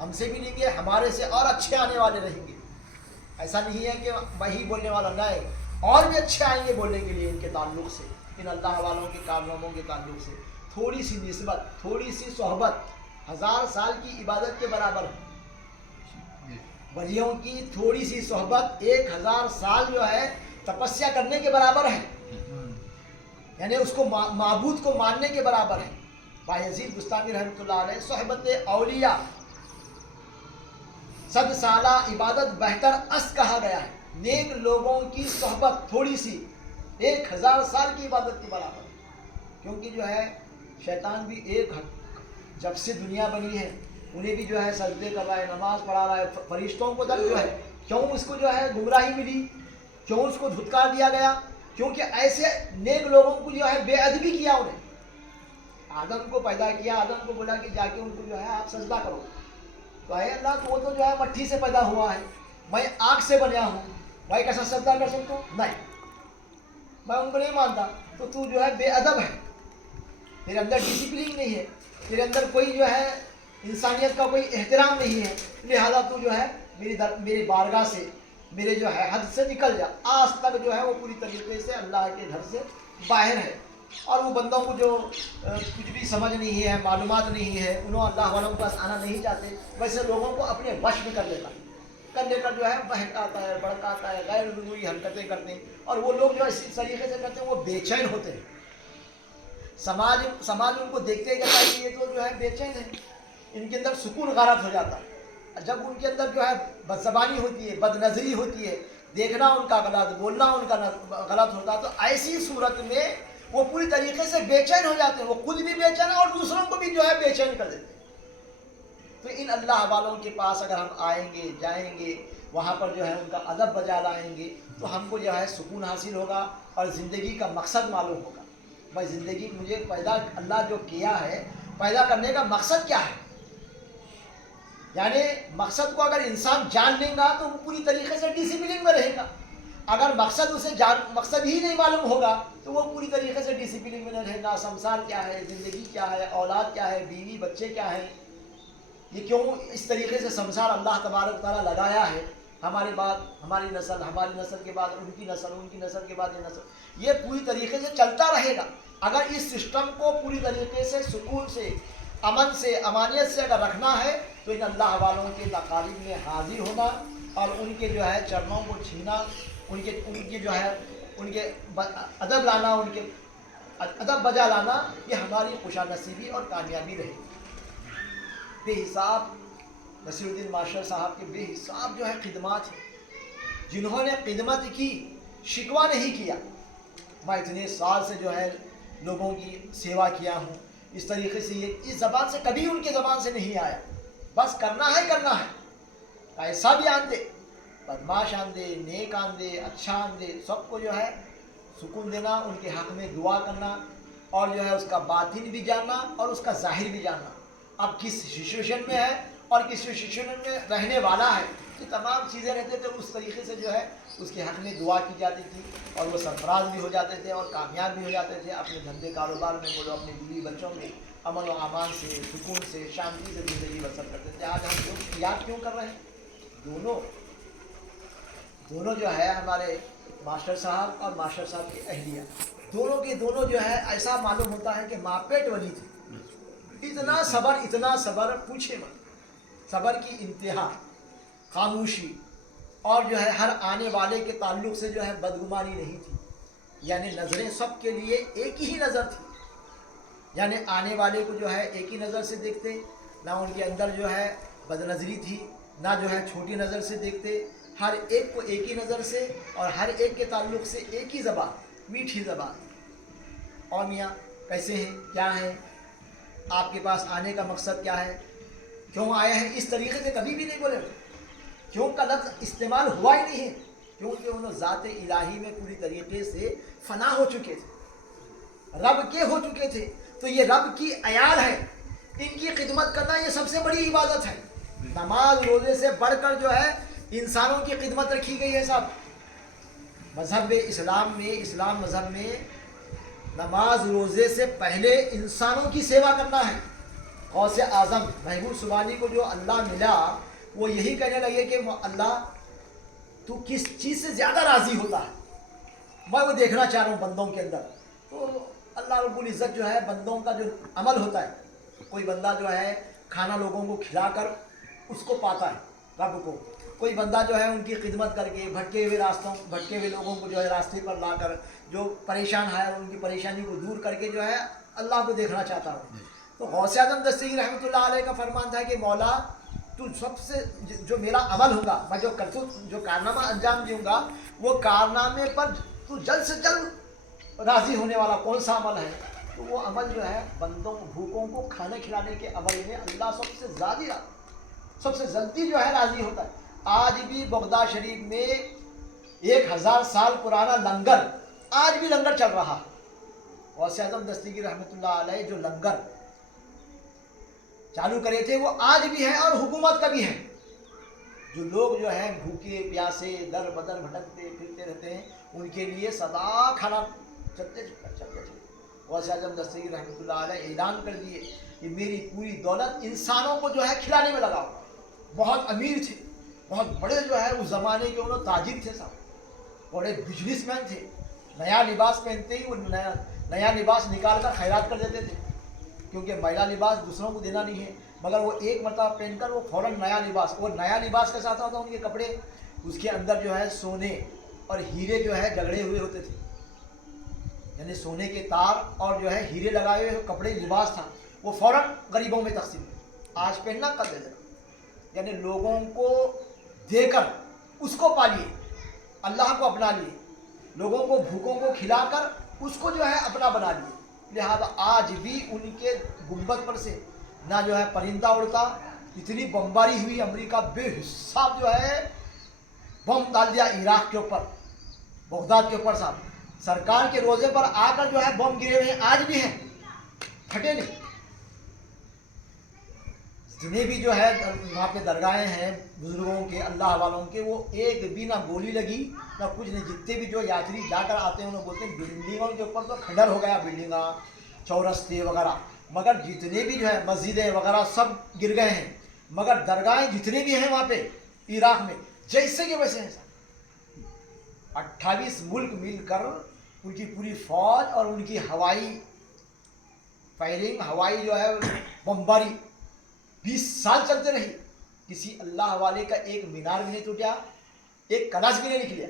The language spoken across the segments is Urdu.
ہم سے بھی لیں گے، ہمارے سے اور اچھے آنے والے رہیں گے۔ ایسا نہیں ہے کہ وہی بولنے والا نہ ہے، اور بھی اچھے آئیں گے بولنے کے لیے ان کے تعلق سے، ان اللہ والوں کے کارناموں کے تعلق سے۔ تھوڑی سی نسبت، تھوڑی سی صحبت 1000 سال کی عبادت کے برابر ہے۔ ولیوں کی تھوڑی سی صحبت 1000 سال جو ہے تپسیا کرنے کے برابر ہے، یعنی اس کو معبود کو ماننے کے برابر ہے۔ بایزید بستامی رحمۃ اللہ علیہ صحبت اولیاء 100 سالہ عبادت بہتر اس کہا گیا ہے۔ نیک لوگوں کی صحبت تھوڑی سی 1000 سال کی عبادت کے برابر ہے، کیونکہ جو ہے شیطان بھی جب سے دنیا بنی ہے انہیں بھی جو ہے سجدے کر رہا ہے، نماز پڑھا رہا ہے، فرشتوں کو تک جو ہے کیوں اس کو جو ہے گمراہی ملی، کیوں اس کو دھتکار دیا گیا؟ کیونکہ ایسے نیک لوگوں کو جو ہے بے ادبی کیا انہیں۔ آدم کو پیدا کیا، آدم کو بولا کہ جا کے ان کو جو ہے آپ سجدہ کرو، تو اے اللہ تو وہ تو جو ہے مٹی سے پیدا ہوا ہے، میں آگ سے بنیا ہوں، میں کیسا سجدہ کر سکتا ہوں؟ نہیں، میں ان کو نہیں مانتا۔ تو تو جو ہے بے ادب ہے، تیرے اندر ڈسپلن نہیں ہے، تیرے اندر کوئی جو ہے انسانیت کا کوئی احترام نہیں ہے، لہذا تو جو ہے میری بارگاہ سے، میرے جو ہے حد سے نکل جا۔ آج تک جو ہے وہ پوری طریقے سے اللہ کے گھر سے باہر ہے، اور وہ بندوں کو جو کچھ بھی سمجھ نہیں ہے، معلومات نہیں ہے، انہوں اللہ والوں کے پاس آنا نہیں چاہتے، ویسے لوگوں کو اپنے وش میں کر لیتا ہے، کر لے کر جو ہے بہکاتا ہے، بڑکاتا ہے، غیر ضروری حرکتیں کرتے ہیں، اور وہ لوگ جو اسی طریقے سے کرتے ہیں وہ بے چین ہوتے ہیں۔ سماج ان کو دیکھتے کہتا ہے کہ یہ تو جو ہے بے چین ہے، ان کے اندر سکون غارت ہو جاتا ہے۔ جب ان کے اندر جو ہے بد زبانی ہوتی ہے، بد نظری ہوتی ہے، دیکھنا ان کا غلط، بولنا ان کا غلط ہوتا ہے، تو ایسی صورت میں وہ پوری طریقے سے بے چین ہو جاتے ہیں، وہ خود بھی بے چین اور دوسروں کو بھی جو ہے بے چین کر دیتے ہیں۔ تو ان اللہ والوں کے پاس اگر ہم آئیں گے، جائیں گے، وہاں پر جو ہے ان کا ادب بجا لائیں گے، تو ہم کو جو ہے سکون حاصل ہوگا اور زندگی کا مقصد معلوم ہوگا۔ بھائی زندگی مجھے پیدا اللہ جو کیا ہے، پیدا کرنے کا مقصد کیا ہے؟ یعنی مقصد کو اگر انسان جان لے گا تو وہ پوری طریقے سے ڈسپلن میں رہے گا۔ اگر مقصد مقصد ہی نہیں معلوم ہوگا تو وہ پوری طریقے سے ڈسپلن میں نہیں رہے گا۔ سنسار کیا ہے، زندگی کیا ہے، اولاد کیا ہے، بیوی بچے کیا ہے، یہ کیوں اس طریقے سے سنسار اللہ تبارک تعالیٰ لگایا ہے، ہمارے بعد ہماری نسل، ہماری نسل کے بعد ان کی نسل، ان کی نسل کے بعد یہ نسل، یہ پوری طریقے سے چلتا رہے گا۔ اگر اس سسٹم کو پوری طریقے سے سکون سے، امن سے، امانیت سے اگر رکھنا ہے تو ان اللہ والوں کے تقاریب میں حاضر ہونا اور ان کے جو ہے چرنوں کو چھینا، ان کے جو ہے ان کے ادب لانا، ان کے ادب بجا لانا، یہ ہماری خوشا نصیبی اور کامیابی رہے گی۔ بے حساب نصیر الدین ماشر صاحب کے بے حساب جو ہے خدمات ہیں، جنہوں نے خدمت کی، شکوہ نہیں کیا، میں اتنے سال سے جو ہے لوگوں کی سیوا کیا ہوں، اس طریقے سے یہ اس زبان سے کبھی ان کے زبان سے نہیں آیا، بس کرنا ہے کرنا ہے، ایسا بھی آندے، بدماش آندے، نیک آندے، اچھا آندے، سب کو جو ہے سکون دینا، ان کے حق میں دعا کرنا، اور جو ہے اس کا باطن بھی جاننا اور اس کا ظاہر بھی جاننا، اب کس سچویشن میں ہے اور کس سچویشن میں رہنے والا ہے، یہ تمام چیزیں رہتے تھے۔ اس طریقے سے جو ہے اس کے حق میں دعا کی جاتی تھی، اور وہ سرفراز بھی ہو جاتے تھے اور کامیاب بھی ہو جاتے تھے، اپنے دھندے کاروبار میں بولو، اپنے بیوی بچوں میں امن و امان سے، سکون سے، شانتی سے زندگی بسر کرتے تھے۔ آج ہم لوگ یاد کیوں کر رہے ہیں؟ دونوں جو ہے ہمارے ماسٹر صاحب اور ماسٹر صاحب کی اہلیہ، دونوں کے دونوں جو ہے ایسا معلوم ہوتا ہے کہ ماں پیٹ ولی تھی۔ اتنا صبر پوچھے مت، صبر کی انتہا، خاموشی، اور جو ہے ہر آنے والے کے تعلق سے جو ہے بدگمانی نہیں تھی، یعنی نظریں سب کے لیے ایک ہی نظر تھی، یعنی آنے والے کو جو ہے ایک ہی نظر سے دیکھتے، نہ ان کے اندر جو ہے بد نظری تھی، نہ جو ہے چھوٹی نظر سے دیکھتے، ہر ایک کو ایک ہی نظر سے، اور ہر ایک کے تعلق سے ایک ہی زبان، میٹھی زبان۔ اور میاں کیسے ہیں، کیا ہیں، آپ کے پاس آنے کا مقصد کیا ہے، کیوں آئے ہیں، اس طریقے سے کبھی بھی نہیں بولے، کیوں کا لفظ استعمال ہوا ہی نہیں ہے، کیونکہ انہوں ذات الہی میں پوری طریقے سے فنا ہو چکے تھے، رب کے ہو چکے تھے، تو یہ رب کی عیال ہے، ان کی خدمت کرنا یہ سب سے بڑی عبادت ہے۔ نماز روزے سے بڑھ کر جو ہے انسانوں کی خدمت رکھی گئی ہے۔ سب مذہب اسلام میں، اسلام مذہب میں نماز روزے سے پہلے انسانوں کی سیوا کرنا ہے، غوث اعظم محبوب سبحانی کو جو اللہ ملا وہ یہی کہنے لگے کہ اللہ تو کس چیز سے زیادہ راضی ہوتا ہے، میں وہ دیکھنا چاہ رہا ہوں بندوں کے اندر۔ تو اللہ رب العزت جو ہے بندوں کا جو عمل ہوتا ہے، کوئی بندہ جو ہے کھانا لوگوں کو کھلا کر اس کو پاتا ہے رب کو، کوئی بندہ جو ہے ان کی خدمت کر کے بھٹکے ہوئے لوگوں کو جو ہے راستے پر لا کر جو پریشان ہے ان کی پریشانی کو دور کر کے جو ہے اللہ کو دیکھنا چاہتا ہوں۔ تو غوث اعظم دستگیر رحمۃ اللہ علیہ کا فرمان تھا کہ مولا تو سب سے جو میرا عمل ہوگا، میں جو کارنامہ انجام دوں گا وہ کارنامے پر تو جلد سے جلد راضی ہونے والا کون سا عمل ہے؟ تو وہ عمل جو ہے بندوں بھوکوں کو کھانے کھلانے کے عمل میں اللہ سب سے جلدی جو ہے راضی ہوتا ہے۔ آج بھی بغداد شریف میں 1000 سال پرانا لنگر آج بھی لنگر چل رہا ہے۔ غوث اعظم دستگیر رحمۃ اللہ علیہ جو لنگر چالو کرے تھے وہ آج بھی ہے اور حکومت کا بھی ہے۔ جو لوگ جو ہیں بھوکے پیاسے در بدر بھٹکتے پھرتے رہتے ہیں ان کے لیے سدا کھانا چلتے غوث اعظم دستگیر رحمۃ اللہ علیہ اعلان کر دیے کہ میری پوری دولت انسانوں کو جو ہے کھلانے میں لگاؤ۔ بہت امیر تھے، بہت بڑے جو ہے اس زمانے کے انہوں تاجر تھے، صاحب بڑے بزنس مین تھے۔ نیا لباس پہنتے ہی وہ نیا لباس نکال کر خیرات کر دیتے تھے، کیونکہ میلا لباس دوسروں کو دینا نہیں ہے، مگر وہ ایک مرتبہ پہن کر وہ فوراً نیا لباس، وہ نیا لباس کے ساتھ ہوتا ان کے کپڑے، اس کے اندر جو ہے سونے اور ہیرے جو ہے جگڑے ہوئے ہوتے تھے، یعنی سونے کے تار اور جو ہے ہیرے لگائے ہوئے کپڑے لباس تھا، وہ فوراً غریبوں میں تقسیم۔ آج پہننا کل دے دینا، یعنی لوگوں کو دے کر اس کو پالیے، اللہ کو اپنا لیے، لوگوں کو بھوکوں کو کھلا کر اس کو جو ہے اپنا بنا لیے۔ لہذا آج بھی ان کے گنبد پر سے نہ جو ہے پرندہ اڑتا، اتنی بمباری ہوئی، امریکہ بے حساب جو ہے بم ڈال دیا عراق کے اوپر، بغداد کے اوپر، صاحب سرکار کے روزے پر آ کر جو ہے بم گرے ہوئے آج بھی ہیں، پھٹے نہیں۔ جتنے بھی جو ہے وہاں پہ درگاہیں ہیں بزرگوں کے اللہ والوں کے، وہ ایک بھی نہ گولی لگی نہ کچھ نہیں۔ جتنے بھی جو یاتری جا کر آتے ہیں انہوں بولتے ہیں بلڈنگوں کے اوپر تو کھنڈر ہو گیا، بلڈنگاں چورستے وغیرہ، مگر جتنے بھی جو ہے مسجدیں وغیرہ سب گر گئے ہیں، مگر درگاہیں جتنے بھی ہیں وہاں پہ عراق میں جیسے کہ ویسے ہیں۔ 28 ملک مل کر ان کی پوری فوج اور ان کی ہوائی فائرنگ، ہوائی جو ہے بمباری 20 سال چلتے رہی، کسی اللہ والے کا ایک مینار بھی نہیں ٹوٹا، ایک کلش بھی نہیں نکلیا۔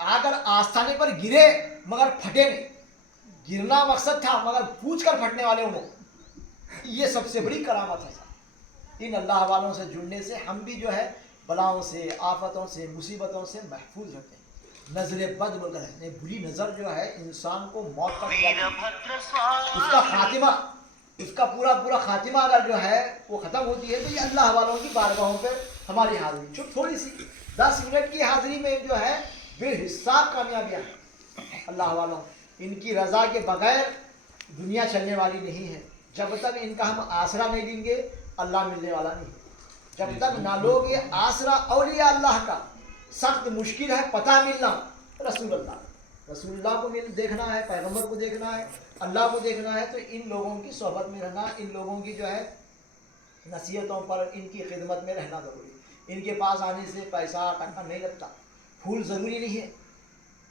آ کر آستانے پر گرے مگر پھٹے نہیں، گرنا مقصد تھا مگر پوچھ کر پھٹنے والے انہوں، یہ سب سے بڑی کرامت ہے۔ ان اللہ والوں سے جڑنے سے ہم بھی جو ہے بلاؤں سے، آفتوں سے، مصیبتوں سے محفوظ رہتے ہیں۔ نظر بد بغیر ہے، بری نظر جو ہے انسان کو موت تک لے جاتی ہے۔ اس کا خاتمہ، اس کا پورا خاتمہ اگر جو ہے وہ ختم ہوتی ہے تو یہ اللہ والوں کی بارگاہوں پہ ہماری حاضری، تھوڑی سی 10 منٹ کی حاضری میں جو ہے بے حساب کامیابیاں ہیں۔ اللہ والوں ان کی رضا کے بغیر دنیا چلنے والی نہیں ہے۔ جب تک ان کا ہم آسرا نہیں لیں گے اللہ ملنے والا نہیں۔ جب تک نہ لوگ یہ آسرا اولیاء اللہ کا، سخت مشکل ہے پتہ ملنا رسول اللہ کو دیکھنا ہے، پیغمبر کو دیکھنا ہے، اللہ کو دیکھنا ہے، تو ان لوگوں کی صحبت میں رہنا، ان لوگوں کی جو ہے نصیحتوں پر، ان کی خدمت میں رہنا ضروری ہے۔ ان کے پاس آنے سے پیسہ ٹکا نہیں لگتا، پھول ضروری نہیں ہے۔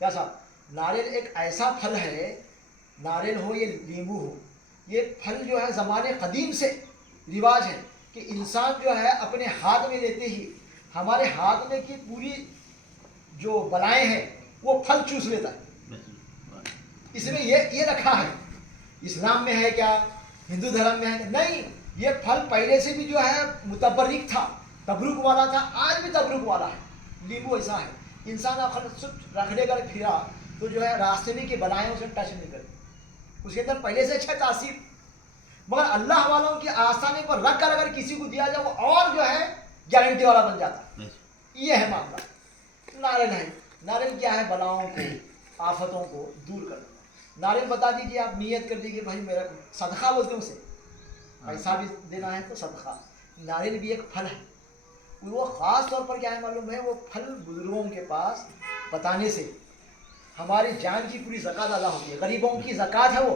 کیا صاحب ناریل ایک ایسا پھل ہے، ناریل ہو یا لیمبو ہو، یہ پھل جو ہے زمانے قدیم سے رواج ہے کہ انسان جو ہے اپنے ہاتھ میں لیتے ہی ہمارے ہاتھ میں کی پوری جو بلائیں ہیں وہ پھل چوس لیتا ہے۔ اس میں یہ رکھا ہے، اسلام میں ہے کیا، ہندو دھرم میں ہے نہیں، یہ پھل پہلے سے بھی جو ہے متبرک تھا، تبرک والا تھا، آج بھی تبرک والا ہے۔ لیمبو ایسا ہے، انسان رکھ لے کر پھرا تو جو ہے راستے میں کی بلائیں اسے ٹچ نہیں کرتی، اس کے اندر پہلے سے اچھا تاثیر، مگر اللہ والوں کی آستانے پر رکھ کر اگر کسی کو دیا جائے وہ اور جو ہے گارنٹی والا بن جاتا ہے۔ یہ ہے معاملہ۔ ناریل ہے، ناریل کیا ہے، بلاؤں کو، آفتوں کو دور کرنا۔ ناریل بتا دیجیے، آپ نیت کر دیجیے بھائی میرا صدقہ بولتے ہیں اسے، پیسہ بھی دینا ہے تو صدقہ۔ ناریل بھی ایک پھل ہے، وہ خاص طور پر کیا ہے معلوم ہے، وہ پھل بزرگوں کے پاس بتانے سے ہماری جان کی پوری زکوٰۃ ادا ہوتی ہے۔ غریبوں کی زکوٰۃ ہے وہ،